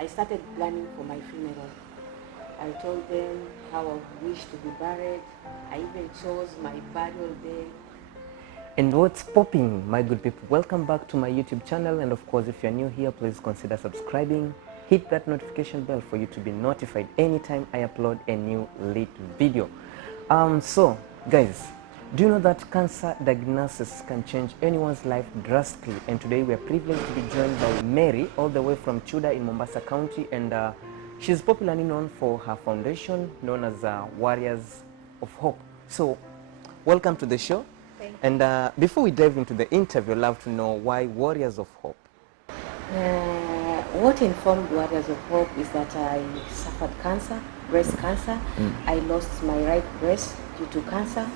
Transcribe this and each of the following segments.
I started planning for my funeral. I told them how I wish to be buried. I even chose my burial day. And what's popping, my good people? Welcome back to my YouTube channel, and of course, if you're new here, please consider subscribing. Hit that notification bell for you to be notified anytime I upload a new lit video. So guys, do you know that cancer diagnosis can change anyone's life drastically? And today we are privileged to be joined by Mary, all the way from Chuda in Mombasa County, and she's popularly known for her foundation known as Warriors of Hope. So welcome to the show. Thank you. And before we dive into the interview, I'd love to know why Warriors of Hope. What informed Warriors of Hope is that I suffered cancer, breast cancer. I lost my right breast due to cancer,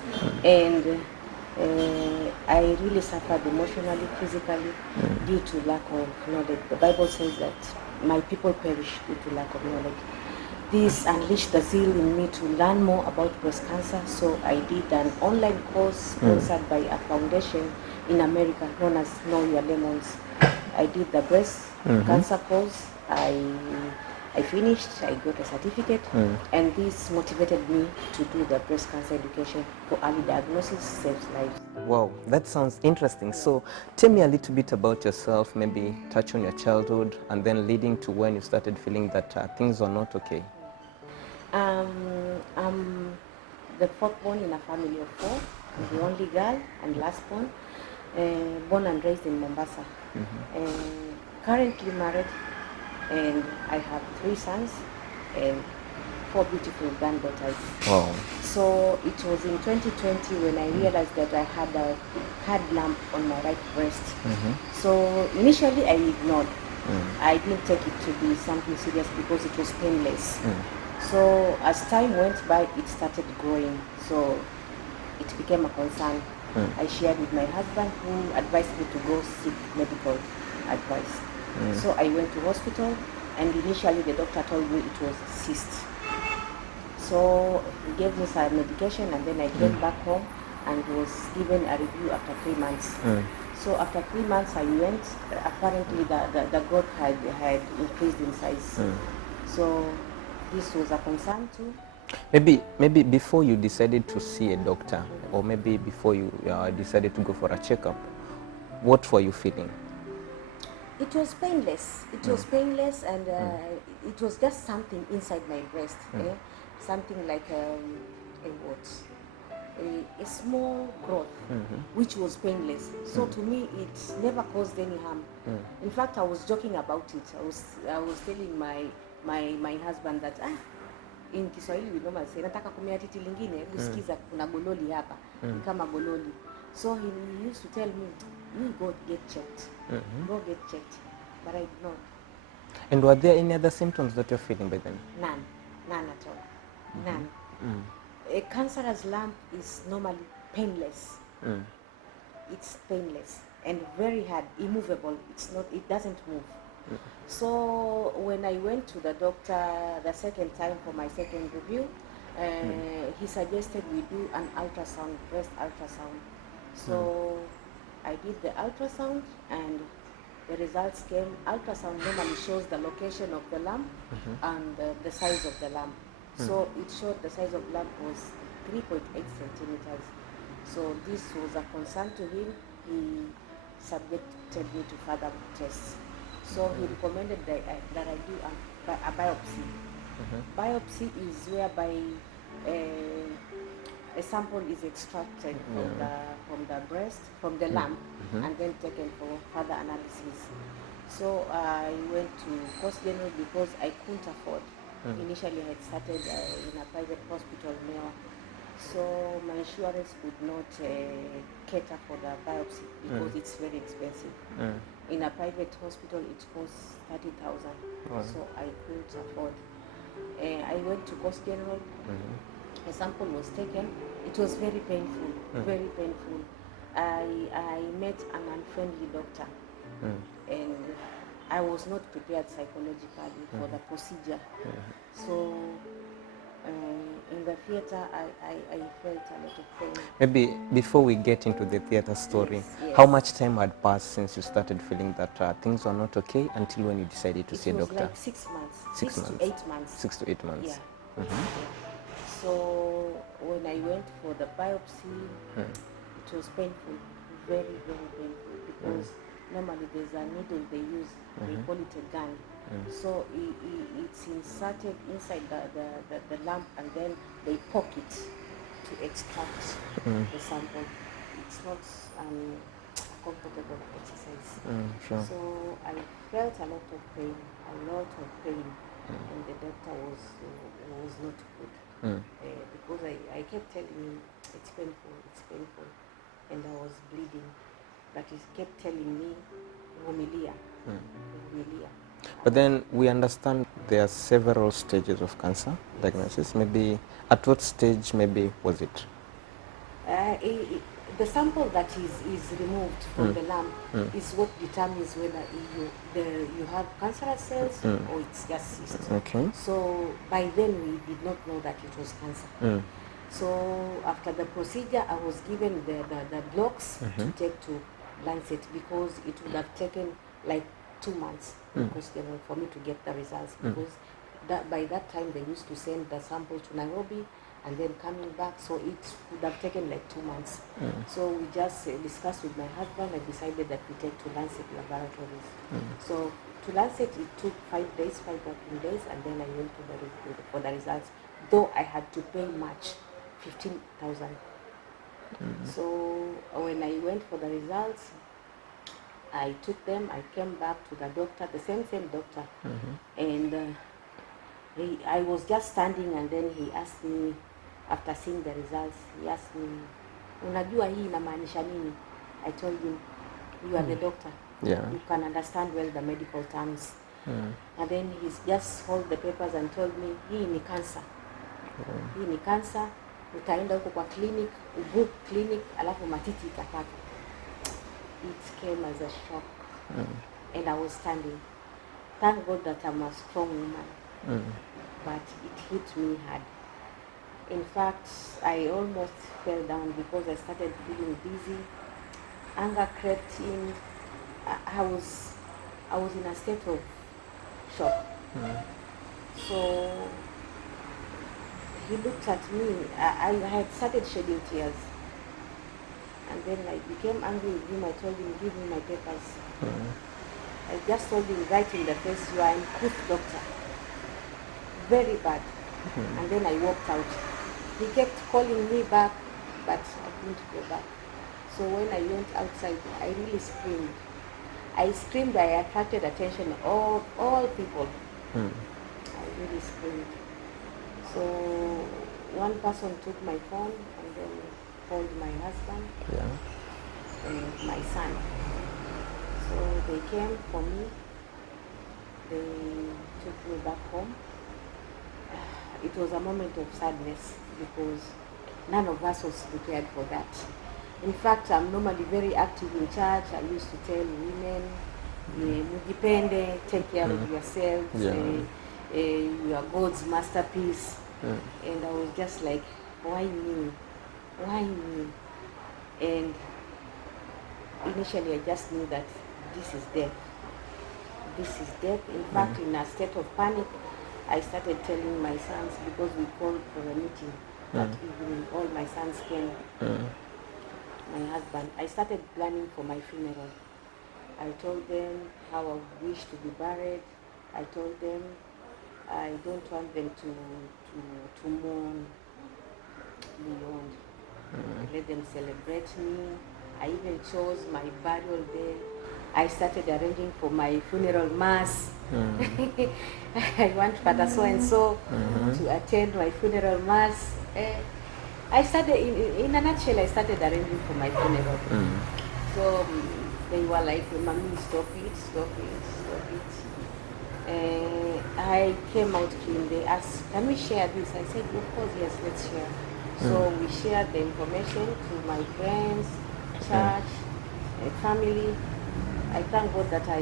and I really suffered emotionally, physically, due to lack of knowledge. The Bible says that my people perish due to lack of knowledge. This unleashed the zeal in me to learn more about breast cancer, so I did an online course sponsored by a foundation in America known as Know Your Lemons. I did the breast cancer course. I finished, I got a certificate, and this motivated me to do the breast cancer education for early diagnosis saves lives. Wow, that sounds interesting. So tell me a little bit about yourself, maybe touch on your childhood, and then leading to when you started feeling that things are not okay. I'm the fourth born in a family of four. I'm the only girl and last born, born and raised in Mombasa. Currently married, and I have 3 sons and 4 beautiful granddaughters. Wow. So it was in 2020 when I realized that I had a hard lump on my right breast. So initially I ignored. I didn't take it to be something serious because it was painless. So as time went by, it started growing. So it became a concern. I shared with my husband, who advised me to go seek medical advice. So I went to hospital, and initially the doctor told me it was cyst. So he gave me some medication, and then I came back home and was given a review after 3 months. So after 3 months I went, apparently the growth had increased in size. So this was a concern too. Maybe before you decided to see a doctor, or maybe before you decided to go for a checkup, what were you feeling? It was painless. It was painless, and it was just something inside my breast. Something like a small growth, which was painless. So to me, it never caused any harm. In fact, I was joking about it. I was telling my husband that in Kiswahili we normally say nataka kumea titi lingine, usikiza kuna gololi hapa, ni kama gololi. So he used to tell me, you go get checked. Go get checked. But I did not. And were there any other symptoms that you're feeling by then? None at all. None. A cancerous lump is normally painless. It's painless and very hard, immovable. It doesn't move. So when I went to the doctor the second time for my second review, he suggested we do an ultrasound, breast ultrasound. So I did the ultrasound, and the results came. Ultrasound normally shows the location of the lump and the size of the lump. So it showed the size of the lump was 3.8 centimeters. So this was a concern to him. He subjected me to further tests. So he recommended that I do a biopsy. Biopsy is whereby a sample is extracted from the breast, from the lump, and then taken for further analysis. So I went to Coast General because I couldn't afford. Initially I had started in a private hospital near. So my insurance could not cater for the biopsy because it's very expensive. In a private hospital it costs 30,000. So I couldn't afford. I went to Coast General. A sample was taken. It was very painful, very painful. I met an unfriendly doctor, and I was not prepared psychologically for the procedure. So In the theater, I felt a lot of pain. Maybe before we get into the theater story, Yes. how much time had passed since you started feeling that things were not okay until when you decided to see a It was doctor? like 6 months. 6 to months. 8 months. 6 to 8 months. Yeah. Yeah. So when I went for the biopsy, it was painful, very, very painful, because normally there's a needle they use, they call it a gun. So it's inserted inside the lump, and then they poke it to extract the sample. It's not a comfortable exercise. Sure. So I felt a lot of pain, and the doctor was not good. Because I kept telling him it's painful, and I was bleeding, but he kept telling me vumilia. But then we understand there are several stages of cancer diagnosis. Maybe at what stage maybe was it? The sample that is removed from the lump is what determines whether you have cancerous cells or it's just cyst. Okay. So by then we did not know that it was cancer. So after the procedure, I was given the blocks to take to Lancet, because it would have taken like 2 months because for me to get the results, because by that time they used to send the sample to Nairobi and then coming back, so it would have taken like 2 months. So we just discussed with my husband and decided that we take to Lancet Laboratories. So to Lancet it took 5 working days, and then I went to for the results, though I had to pay much, 15,000. So when I went for the results, I took them, I came back to the doctor, the same doctor, and I was just standing, and then he asked me, after seeing the results, he asked me, unajua hii inamaanisha nini? I told him, you are the doctor. Yeah. You can understand well the medical terms. And then he just held the papers and told me, hii ni cancer. Hii ni cancer, utaenda huko kwa clinic, ubook clinic, alafu matiti itakata. It came as a shock. And I was standing. Thank God that I'm a strong woman. But it hit me hard. In fact, I almost fell down because I started feeling dizzy. Anger crept in. I was in a state of shock. So he looked at me. I had started shedding tears. And then I became angry with him. I told him, give me my papers. I just told him right in the face, you are an uncouth doctor. Very bad. And then I walked out. He kept calling me back, but I couldn't go back. So when I went outside, I really screamed. I screamed, I attracted attention of all people. I really screamed. So one person took my phone and then called my husband and my son. So they came for me. They took me back home. It was a moment of sadness because none of us was prepared for that. In fact, I'm normally very active in church. I used to tell women, mujipende, take care of yourselves, you are God's masterpiece. And I was just like, why me? Why me? And initially I just knew that this is death. This is death. In fact, in a state of panic, I started telling my sons, because we called for a meeting that evening, all my sons came, my husband. I started planning for my funeral. I told them how I wish to be buried. I told them I don't want them to mourn beyond. Let them celebrate me. I even chose my burial day. I started arranging for my funeral mass. I want Father so and so to attend my funeral mass. I started, in a nutshell, I started arranging for my funeral. So they were like, Mommy, stop it. I came out clean. They asked, can we share this? I said, of course, yes, let's share. So we shared the information to my friends, church, family. I thank God that I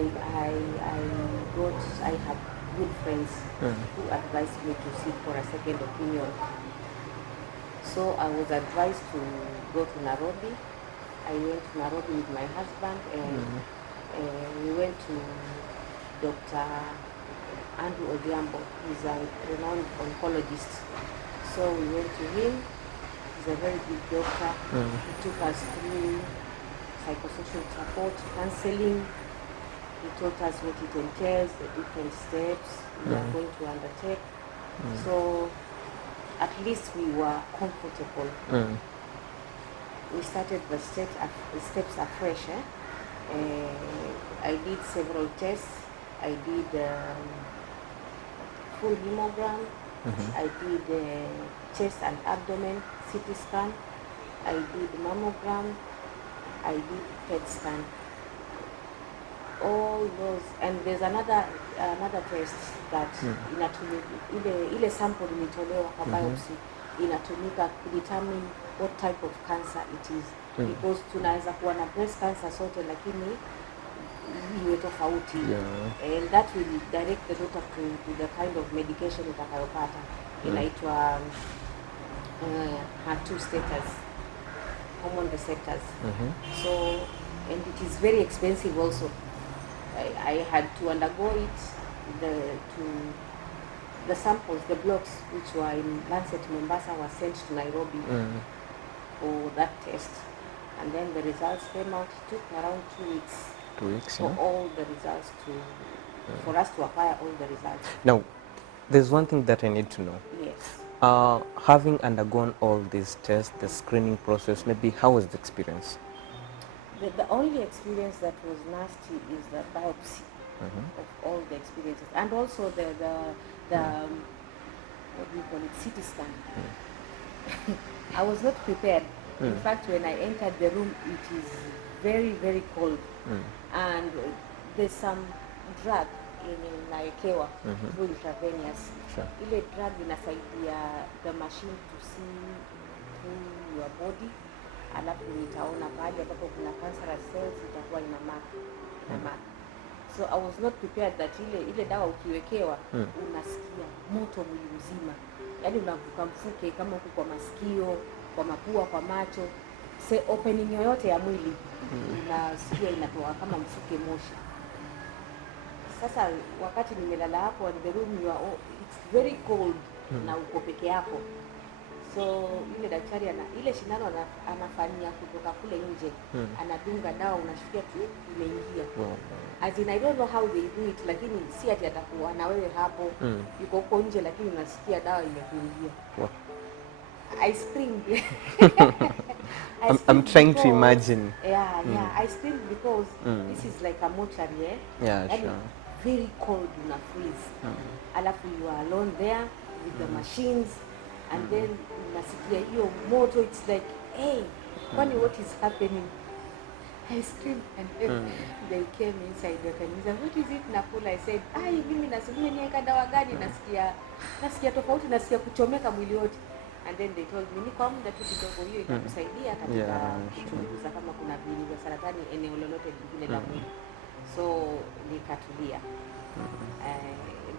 good friends who advised me to seek for a second opinion. So I was advised to go to Nairobi. I went to Nairobi with my husband, and we went to Dr. Andrew Odhiambo. He's a renowned oncologist. So we went to him. He's a very good doctor. He took us through psychosocial support, counseling. He taught us what it entails, the different steps we are going to undertake. So at least we were comfortable. We started the steps afresh. I did several tests. I did full hemogram. I did chest and abdomen CT scan. I did mammogram. I did PET scan. All those, and there's another test that ile sample imetolewa kwa biopsy inatumika kudetermine what type of cancer it is, because tunaweza kuwa na breast cancer sote lakini iwe tofauti, and that will direct the doctor to the kind of medication utakayopata. Inaitwa HER2 status, hormone receptors. So, and it is very expensive also. I had to undergo it. The samples, the blocks which were in Lancet Mombasa were sent to Nairobi for that test, and then the results came out. It took around 2 weeks. 2 weeks, for all the results for us to acquire all the results. Now, there's one thing that I need to know. Yes. Having undergone all these tests, the screening process, maybe how was the experience? The only experience that was nasty is the biopsy of all the experiences, and also the what do you call it, CT scan. I was not prepared. In fact, when I entered the room, it is very, very cold, and there's some drug inaekewa through intravenous. Ile drug inasaidia the machine to see through your body, alafu nitaona pale ambapo kuna cancerous cells itakuwa ina mark. So I was not prepared that ile dawa ukiwekewa unasikia moto mwili mzima, yaani unavuka mfuke kama huko kwa masikio, kwa mapua, kwa macho, opening yoyote ya mwili unasikia inatoa kama mfuke moshi. Sasa wakati nimelala hapo in the room, it's very cold na uko peke yako. So ile daktari ile shindano anafanyia kutoka kule nje, anadunga dawa, unashikia tu imeingia. As in, I don't know how they do it, lakini si ati atakuwa na wewe hapo, yuko huko nje lakini unasikia dawa imekuingia. I screamed. I'm trying to imagine. I screamed because this is like a mortuary, sure. Very cold, una freeze. Alafu you are alone there with the machines, and then unasikia hiyo moto. It's like, hey, funny, what is happening? I screamed, and then they came inside. Wakaniuliza, what is it Nakula? I said, mimi nasubiri niweka dawa gani, nasikia tofauti, nasikia kuchomeka mwili wote. And then they told me, ni kwa muda tu kidogo, hiyo itakusaidia katika kuchunguza kama kuna viini vya saratani eneo lolote lingine la mwili. So nikatulia.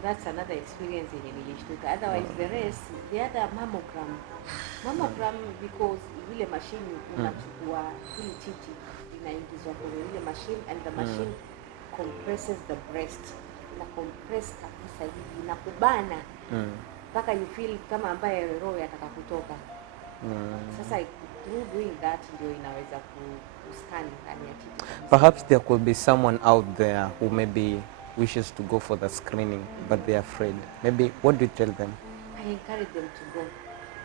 That's another experience yenye nilishtuka. Otherwise the rest, the other mammogram, because ile machine unachukua hili titi inaingizwa kwenye ile machine, and the machine compresses the breast, na compress kabisa hivi na kubana mpaka you feel kama ambaye roho yataka kutoka. Sasa through doing that ndio inaweza kuscan ndani ya titi. Perhaps there could be someone out there who maybe wishes to go for the screening, but they are afraid. Maybe, what do you tell them? I encourage them to go.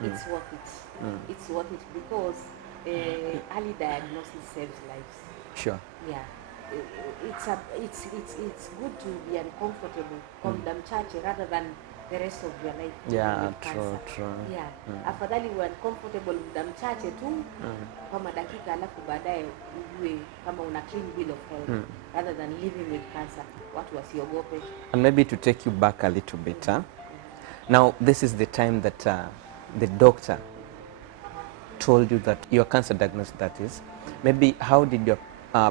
It's worth it. It's worth it because early diagnosis saves lives. Sure. Yeah. It's good to be uncomfortable kwa muda mchache rather than the rest of your life. Yeah, true. Yeah. Afadhali uwe uncomfortable muda mchache tu kwa madakika, alafu baadaye ujue kama una clean bill of health rather than living with cancer. Watu wasiogope. And maybe to take you back a little bit, now this is the time that the doctor told you that your cancer diagnosis, that is. Maybe how did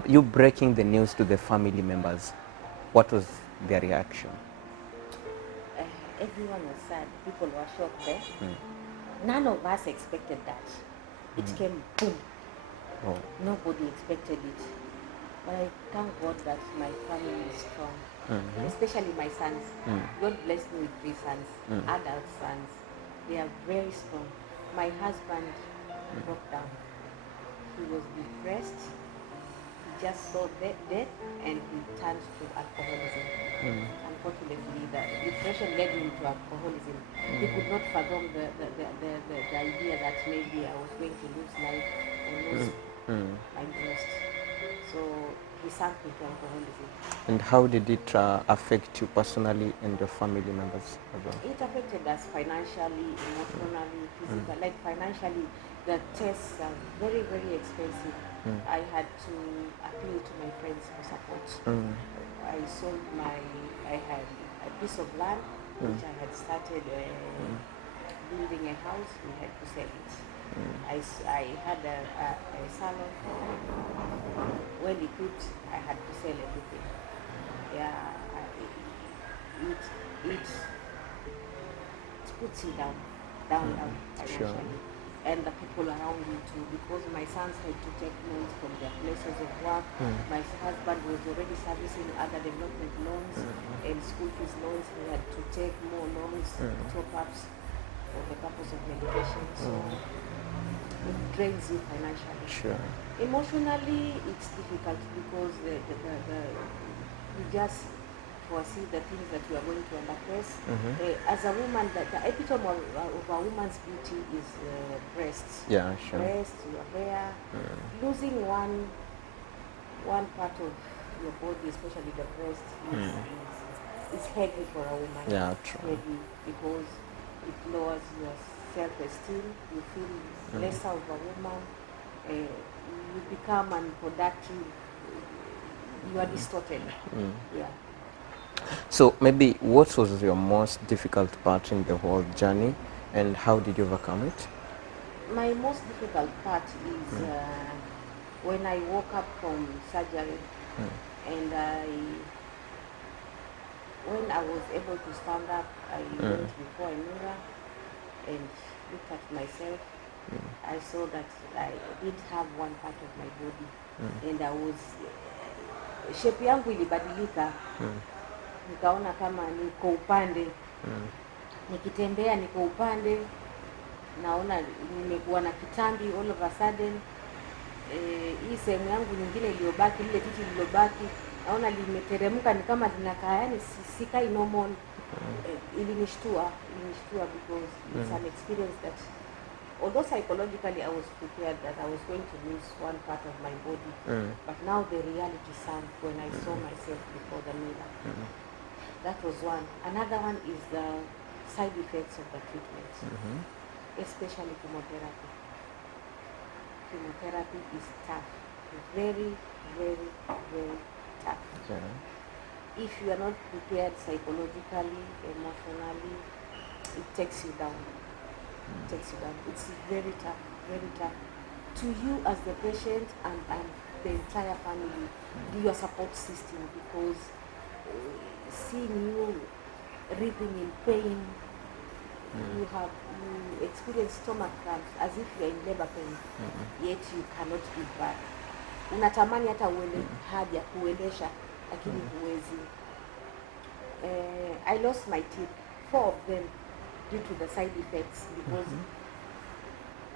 you breaking the news to the family members, what was their reaction? everyone was sad. People were shocked there. None of us expected that. It came boom. Oh. Nobody expected it. But I thank God that my family is strong, especially my sons. God blessed me with 3 sons, adult sons. They are very strong. My husband broke down. He was depressed. He just saw death and he turned to alcoholism. Unfortunately, the depression led him to alcoholism. He could not fathom the idea that maybe I was going to lose life and lose my breast. So he sank into alcoholism. And how did it affect you personally and your family members as well? It affected us financially, emotionally, physically. Like financially, the tests are very, very expensive. I had to appeal to my friends for support. I had a piece of land which I had started building a house. We had to sell it. I had a salon, well equipped. I had to sell everything. Yeah, it puts you down financially. Sure. And the people around you too, because my sons had to take loans from their places of work. My husband was already servicing other development loans and school fees loans. He had to take more loans, top-ups for the purpose of medication. So it drains you financially. Sure. Emotionally, it's difficult because you just foresee the things that you are going to underface. As a woman, the epitome of a woman's beauty is breasts. Yeah, sure. Breasts, your hair. Losing one part of your body, especially the breast, is heavy for a woman. Yeah, true. Heavy because it lowers your self-esteem. You feel lesser of a woman. You become unproductive. You are distorted. Yeah. So maybe what was your most difficult part in the whole journey and how did you overcome it? My most difficult part is when I woke up from surgery and when I was able to stand up, I went before a mirror and looked at myself. I saw that I did have one part of my body and I was shape yangu ilibadilika. Nikaona kama niko upande, nikitembea niko upande, naona nimekuwa na kitambi all of a sudden. Hii sehemu yangu nyingine iliyobaki, lile titi lililobaki, naona limeteremka, ni kama linakaa, yani sikai normal. Ilinishtua because it's an experience that, although psychologically I was prepared that I was going to lose one part of my body, but now the reality sank when I saw myself before the mirror. That was one. Another one is the side effects of the treatment, especially chemotherapy. Chemotherapy is tough, very, very, very tough. Yeah. If you are not prepared psychologically, emotionally, it takes you down. It's very tough, very tough. To you as the patient and the entire family, be your support system, because seeing you writhing in pain, you experience stomach cramps as if you are in labor pain, yet you cannot give back. Unatamani hata uende haja kuendesha, lakini huwezi. I lost my teeth, 4 of them, due to the side effects, because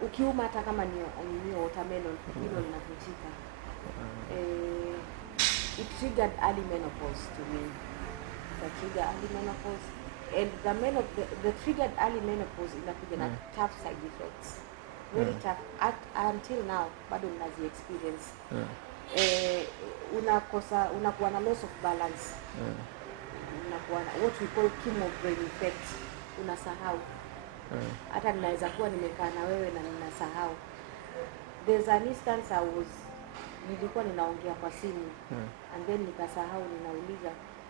ukiuma hata kama ni watermelon, hilo linavunjika. It triggered early menopause to me. And the triggered early menopause inakuja na tough side effects, very tough. Until now bado ninazi experience. Unakuwa na loss of balance, unakuwa na what we call chemo brain effect. Unasahau hata ninaweza kuwa nimekaa na wewe na ninasahau. There's an instance nilikuwa ninaongea kwa simu and then nikasahau,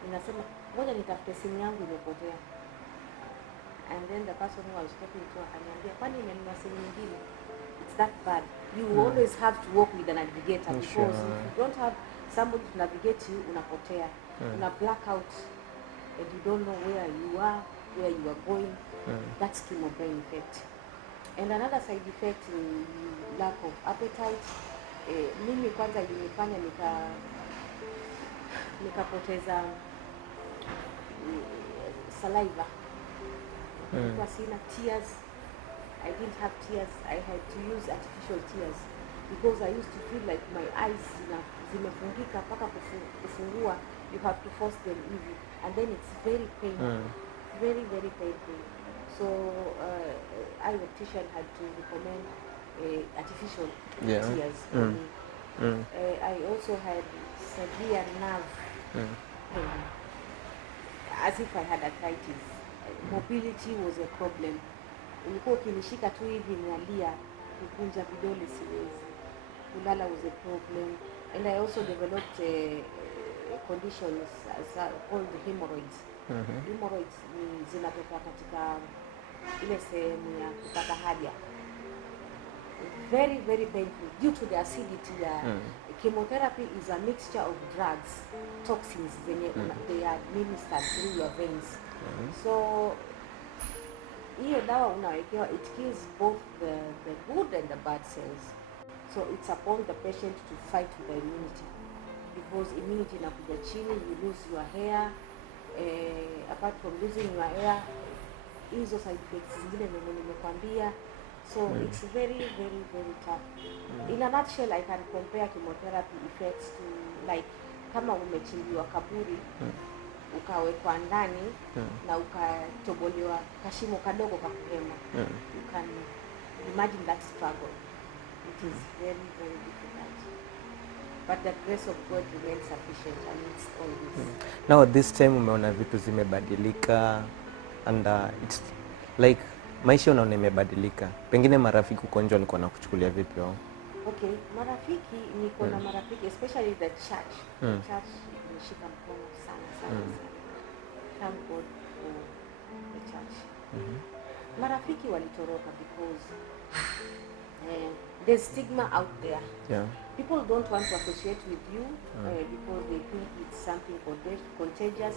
ninasema ngoja nitafute simu yangu imepotea, and then the person who I was talking to akaniambia, kwani nimenunua simu nyingine? It's that bad. You always have to work with a navigator, because if you don't have somebody to navigate you, unapotea, una black out and you don't know where you are. where you are going. That's chemo brain effect. And another side effect ni lack of appetite. Mimi kwanza ilinifanya nikapoteza saliva. Because sina tears. I didn't have tears. I had to use artificial tears because I used to feel like my eyes zimefungika mpaka kufungua. You have to force them easy, and then it's very painful, very very painful. So eye optician had to recommend artificial tears for me. I also had severe nerve pain, as if I had arthritis. Mobility was a problem. Ulikuwa ukinishika tu hivi nalia, kukunja vidole siwezi. Kulala was a problem. And I also developed conditions called hemorrhoids. Hemorrhoids zinatoka katika ile sehemu ya kupata haja. Very very painful due to the acidity. Chemotherapy is a mixture of drugs, toxins, they are administered through your veins. So hiyo dawa unawekewa, it kills both the good and the bad cells. So it's upon the patient to fight with the immunity, because immunity inakuja chini, you lose your hair. Apart from losing your hair, hizo side effects zingine nimekwambia. So it's very very very tough. In a nutshell, I can compare chemotherapy effects to like kama umechimbiwa kaburi, ukawekwa ndani na ukatobolewa kashimo kadogo kakuhema. You can imagine that struggle. It is very very difficult, but the grace of God remains sufficient amidst all this. Now at this time umeona vitu zimebadilika and it's like maisha unaona imebadilika. Pengine marafiki uko nje walikuwa nakuchukulia vipi wao? Okay, marafiki niko na marafiki, especially the church. Church imeshika mkono sana sana. Thank God for the church. Marafiki walitoroka because there's stigma out there. People don't want to associate with you because they think it's something contagious.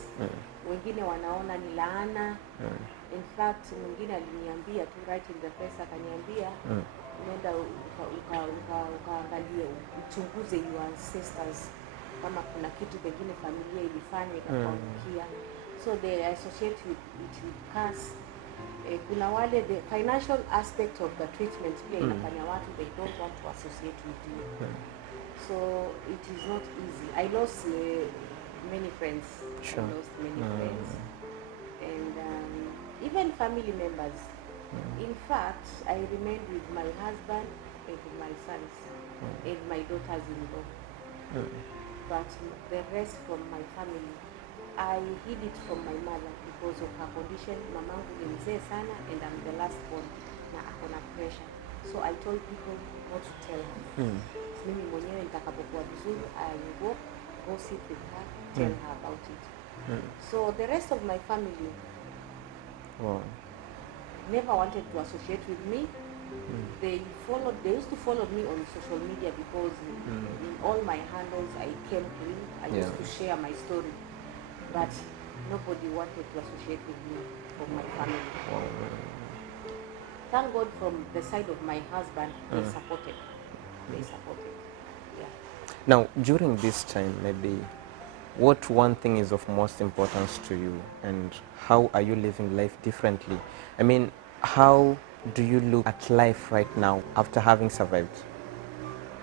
Wengine wanaona ni laana. In fact, mwingine aliniambia tu right in the face, akaniambia nenda ukaangalie, uchunguze your ancestors kama kuna kitu pengine familia ilifanya ikakuangukia. So they associate with curse. Kuna wale the financial aspect of the treatment pia inafanya watu they don't want to associate with you. So it is not easy. I lost many friends. I lost many friends. And even family members. In fact, I remained with my husband and my sons and my daughters-in-law. But the rest from my family, I hid it from my mother because of her condition. Mamangu ni mzee sana and I'm the last born na akona pressure. So I told people not to tell her. Mimi mwenyewe nitakapokuwa vizuri, I will go sit with her, tell her about it. So the rest of my family never wanted to associate with me. They used to follow me on social media because in all my handles I came clean. I used to share my story. But nobody wanted to associate with me from my family. Thank God from the side of my husband, they supported. Yeah. Now, during this time, maybe, what one thing is of most importance to you and how are you living life differently? I mean, how do you look at life right now after having survived?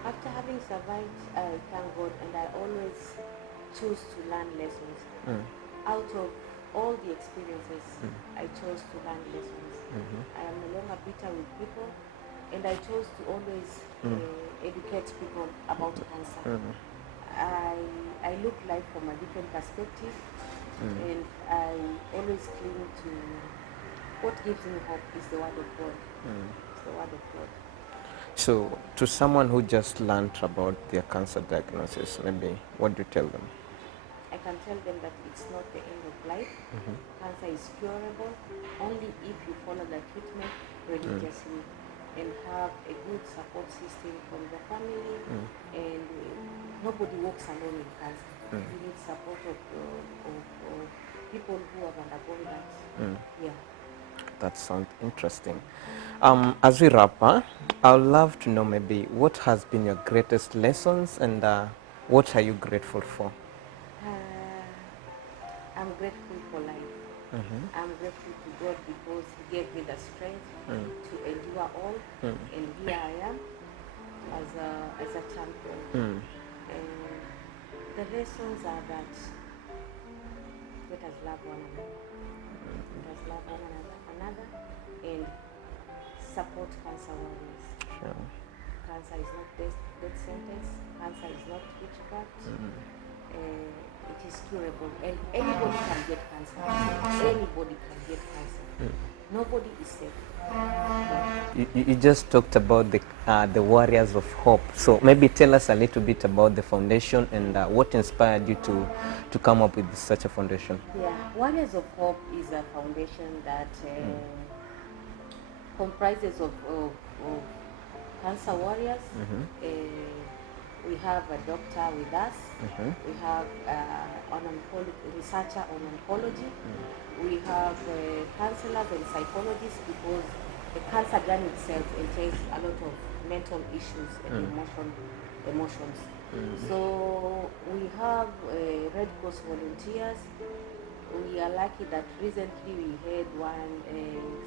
After having survived, I thank God, and I always choose to learn lessons. Out of all the experiences, I chose to learn lessons. I am no longer bitter with people, and I chose to always educate people about cancer. I look life from a different perspective, and I always cling to what gives me hope is the word of God. It's the word of God. So, to someone who just learned about their cancer diagnosis, maybe, what do you tell them? I can tell them that it's not the end of life. Cancer is curable only if you follow the treatment religiously and have a good support system from the family. And nobody walks alone in cancer. You need support of people who have undergone that. Yeah. That sounds interesting. As we wrap up, I would love to know maybe what has been your greatest lessons and what are you grateful for? I'm grateful for life. I'm grateful to God because He gave me the strength to endure all, and here I am as a champion. And the lessons are that let us love one another. Let us love one another and support cancer warriors. Sure. Cancer is not death sentence. Cancer is not witchcraft. It is curable, and anybody can get cancer. Anybody can get cancer. Nobody is safe. You just talked about the Warriors of Hope. So maybe tell us a little bit about the foundation and what inspired you to come up with such a foundation. Yeah, Warriors of Hope is a foundation that comprises of cancer warriors. We have a doctor with us. We have an researcher on oncology. We have counselors and psychologists because the cancer journey itself entails a lot of mental issues and emotions. So we have Red Cross volunteers. We are lucky that recently we had one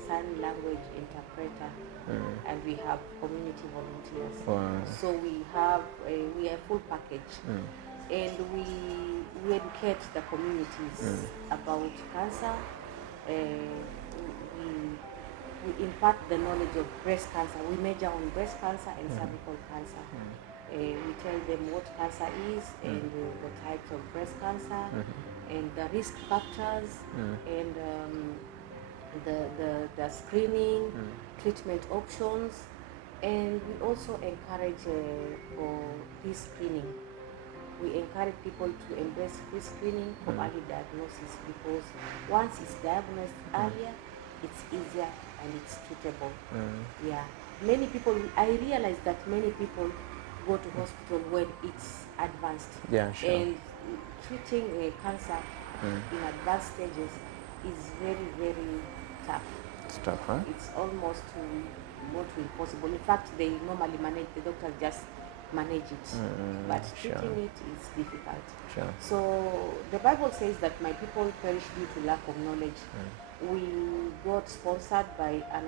sign language interpreter, and we have community volunteers. Wow. So we have a full package, and we educate the communities about cancer. We impart the knowledge of breast cancer. We major on breast cancer and cervical cancer. We tell them what cancer is and the types of breast cancer and the risk factors and the screening, treatment options, and we also encourage for this screening. We encourage people to embrace this screening for early diagnosis because once it's diagnosed earlier, it's easier and it's treatable. Yeah, many people. I realize that many people go to hospital when it's advanced. Yeah, sure. And treating cancer in advanced stages is very, very tough. It's tough, huh? It's almost not impossible. In fact, they normally manage, the doctors just manage it. But treating it is difficult. Sure. So the Bible says that my people perish due to lack of knowledge. We got sponsored by an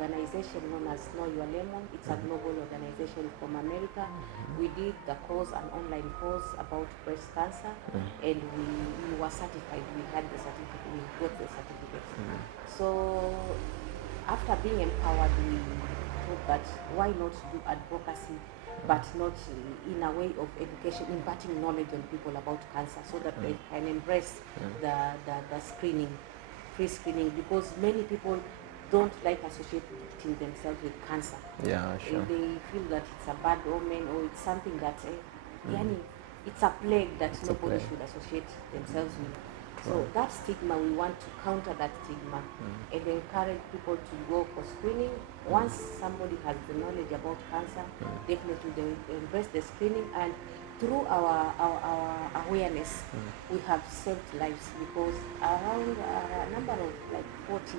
organization known as Know Your Lemon. It's a global organization from America. We did the course, an online course about breast cancer, and we were certified. We had the certificate. We got the certificate. So after being empowered, we thought that why not do advocacy, but not in a way of education, imparting knowledge on people about cancer so that they can embrace the screening, free screening, because many people don't like associating themselves with cancer. Yeah, sure. They feel that it's a bad omen or it's something that yani, it's a plague that nobody should associate themselves with. So that stigma, we want to counter that stigma and encourage people to go for screening. Once somebody has the knowledge about cancer, definitely they will embrace the screening, and through our awareness, we have saved lives because around a number of like 40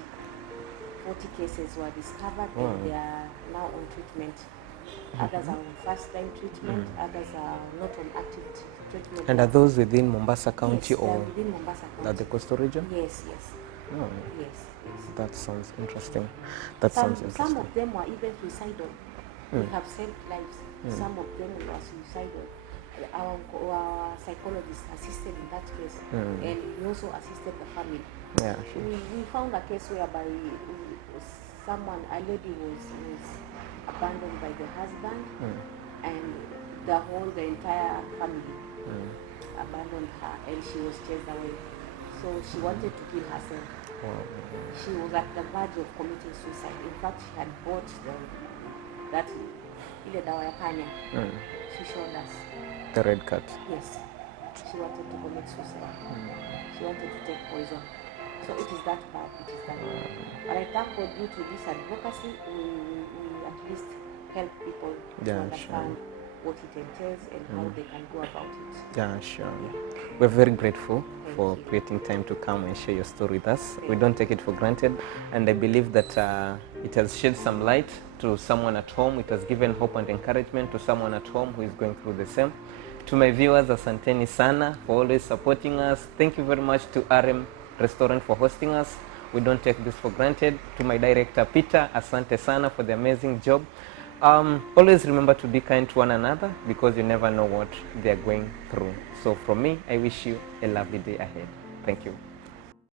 cases were discovered and they are now on treatment. Others are on first-time treatment, others are not on active treatment. And are those within Mombasa County yes, or within Mombasa County. the coastal region? Yes. Oh, Yes. that sounds interesting. That sounds interesting. Some of them were even suicidal. We have saved lives. Some of them were suicidal. Our psychologist assisted in that case, and we also assisted the family. Yeah, sure. We found a case whereby a lady was abandoned by the husband, and the entire family abandoned her, and she was chased away. So she wanted to kill herself. She was at the verge of committing suicide. In fact, she had bought that ile dawa ya panya. She showed us. The red cat. Yes. She wanted to commit suicide. She wanted to take poison. So it is that bad. It is that bad. But I thank God, due to this advocacy, we at least help people to understand what it entails and how they can go about it. Yeah, sure. Yeah. We're very grateful for you. creating time to come and share your story with us. Thank We don't take it for granted, and I believe that it has shed some light to someone at home. It has given hope and encouragement to someone at home who is going through the same. To my viewers, asanteni sana for always supporting us. Thank you very much to RM Restaurant for hosting us. We don't take this for granted. To my director Peter, asante sana for the amazing job. Always remember to be kind to one another, because you never know what they are going through. So from me, I wish you a lovely day ahead. Thank you.